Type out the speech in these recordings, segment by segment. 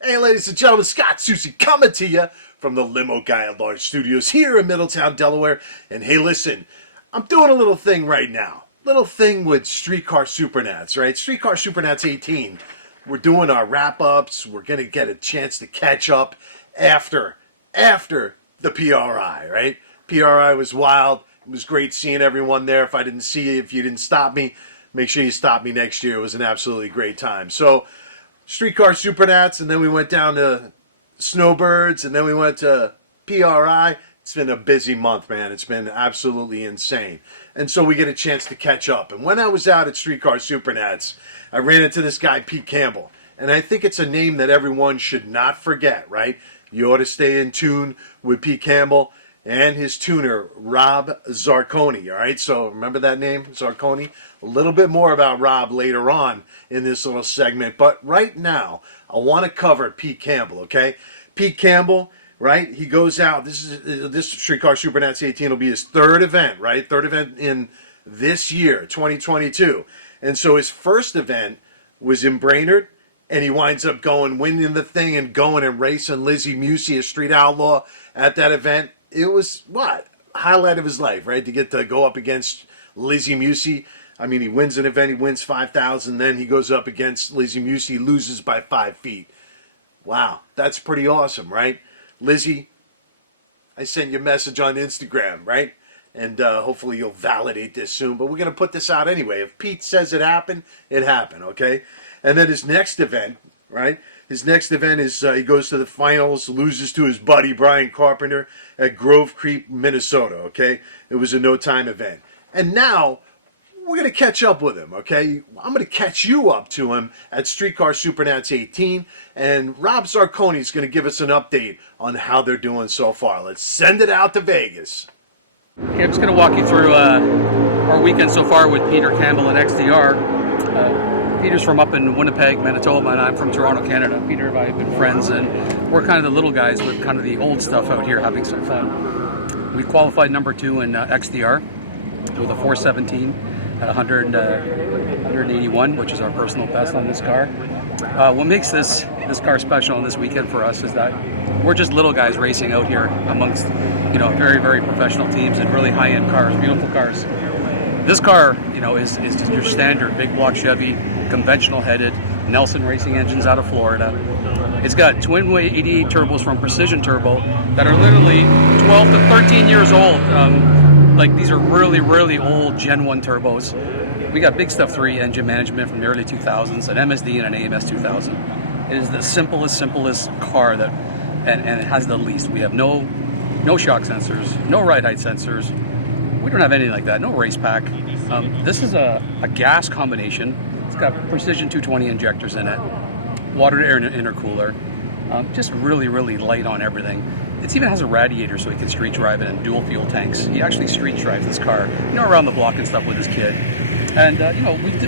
Hey, ladies and gentlemen, Scott Susie coming to you from the Limo Guy at Large Studios here in Middletown, Delaware. And hey, listen, I'm doing a little thing right now. Little thing with Streetcar Supernats, right? Streetcar Supernats 18. We're doing our wrap-ups. We're going to get a chance to catch up after the PRI, right? PRI was wild. It was great seeing everyone there. If I didn't see you, if you didn't stop me, make sure you stop me next year. It was an absolutely great time. So, Streetcar Supernats, and then we went down to Snowbirds, and then we went to PRI. It's been a busy month, man. It's been absolutely insane. And so we get a chance to catch up. And when I was out at Streetcar Supernats, I ran into this guy, Pete Campbell. And I think it's a name that everyone should not forget, right? You ought to stay in tune with Pete Campbell and his tuner, Rob Zarcone, all right? So remember that name, Zarcone? A little bit more about Rob later on in this little segment. But right now, I want to cover Pete Campbell, okay? Pete Campbell, right? He goes out. This Streetcar Supernats 18 will be his third event, right? Third event in this year, 2022. And so his first event was in Brainerd, and he winds up winning the thing and going and racing Lizzie Musey, a street outlaw, at that event. It was, highlight of his life, right? To get to go up against Lizzie Musey. I mean, he wins an event, he wins 5,000, then he goes up against Lizzie Musey, loses by 5 feet. Wow, that's pretty awesome, right? Lizzie, I sent you a message on Instagram, right? And hopefully you'll validate this soon, but we're going to put this out anyway. If Pete says it happened, okay? And then his next event, right? His next event is he goes to the finals, loses to his buddy Brian Carpenter at Grove Creek, Minnesota, okay? It was a no-time event. And now we're going to catch up with him, okay? I'm going to catch you up to him at Streetcar Supernats 18, and Rob Zarcone is going to give us an update on how they're doing so far. Let's send it out to Vegas. Okay, I'm just going to walk you through our weekend so far with Peter Campbell and XDR. Peter's from up in Winnipeg, Manitoba, and I'm from Toronto, Canada. Peter and I have been friends, and we're kind of the little guys with kind of the old stuff out here having some fun. We qualified number 2 in XDR with a 417 at 181, which is our personal best on this car. What makes this car special on this weekend for us is that we're just little guys racing out here amongst, very, very professional teams and really high-end cars, beautiful cars. This car, is just your standard big block Chevy, conventional headed, Nelson Racing engines out of Florida. It's got twin-way 88 turbos from Precision Turbo that are literally 12 to 13 years old. These are really, really old Gen 1 turbos. We got Big Stuff 3 engine management from the early 2000s, an MSD and an AMS 2000. It is the simplest car and it has the least. We have no shock sensors, no ride height sensors. We don't have anything like that, no race pack. This is a gas combination. It's got Precision 220 injectors in it, water-to-air intercooler, just really, really light on everything. It even has a radiator so he can street drive it and dual fuel tanks. He actually street drives this car, around the block and stuff with his kid. And,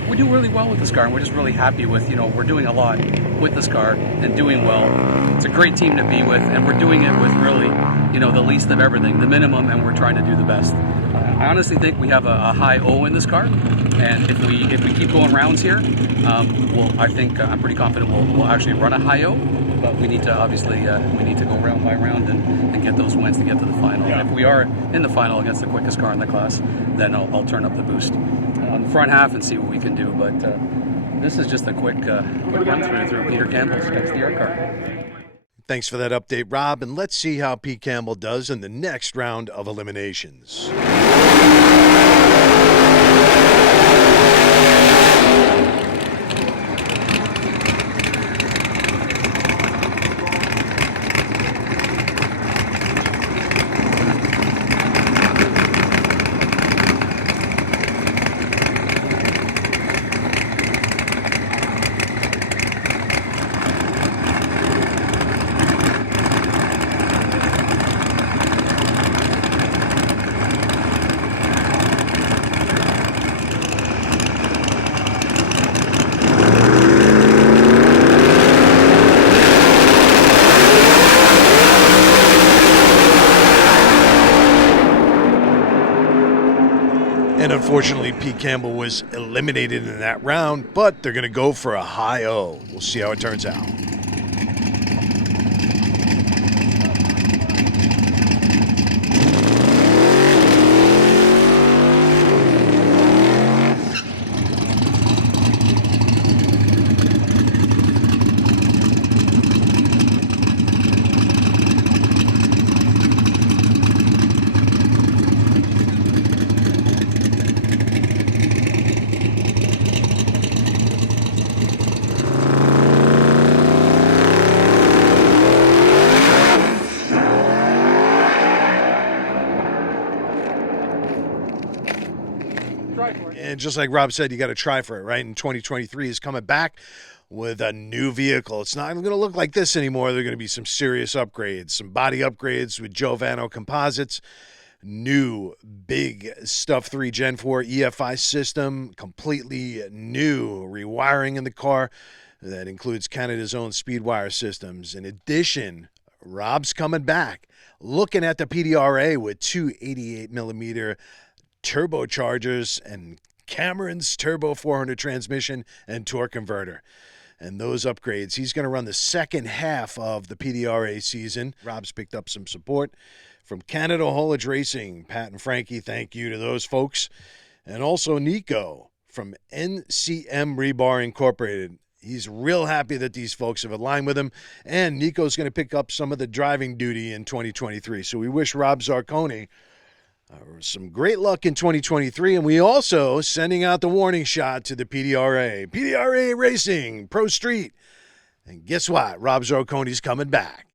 we do really well with this car, and we're just really happy with, we're doing a lot with this car and doing well. It's a great team to be with, and we're doing it with really, the least of everything, the minimum, and we're trying to do the best. I honestly think we have a high O in this car, and if we keep going rounds here, I'm pretty confident we'll actually run a high O. But we need to obviously go round by round and get those wins to get to the final. Yeah. And if we are in the final against the quickest car in the class, then I'll turn up the boost on the front half and see what we can do. But this is just a quick run through Peter Campbell's XDR car. Thanks for that update, Rob, and let's see how Pete Campbell does in the next round of eliminations. And unfortunately, Pete Campbell was eliminated in that round, but they're going to go for a high O. We'll see how it turns out. And just like Rob said, you got to try for it, right? And 2023 is coming back with a new vehicle. It's not going to look like this anymore. There are going to be some serious upgrades, some body upgrades with Giovano composites, new big Stuff 3 Gen 4 EFI system, completely new rewiring in the car that includes Canada's own Speedway systems. In addition, Rob's coming back, looking at the PDRA with two 88mm turbochargers and Cameron's Turbo 400 transmission and torque converter. And those upgrades, he's going to run the second half of the PDRA season. Rob's picked up some support from Canada Haulage Racing. Pat and Frankie, thank you to those folks. And also Nico from NCM Rebar Incorporated. He's real happy that these folks have aligned with him. And Nico's going to pick up some of the driving duty in 2023. So we wish Rob Zarcone some great luck in 2023, and we also sending out the warning shot to the PDRA. PDRA Racing, Pro Street. And guess what? Rob Zarcone's coming back.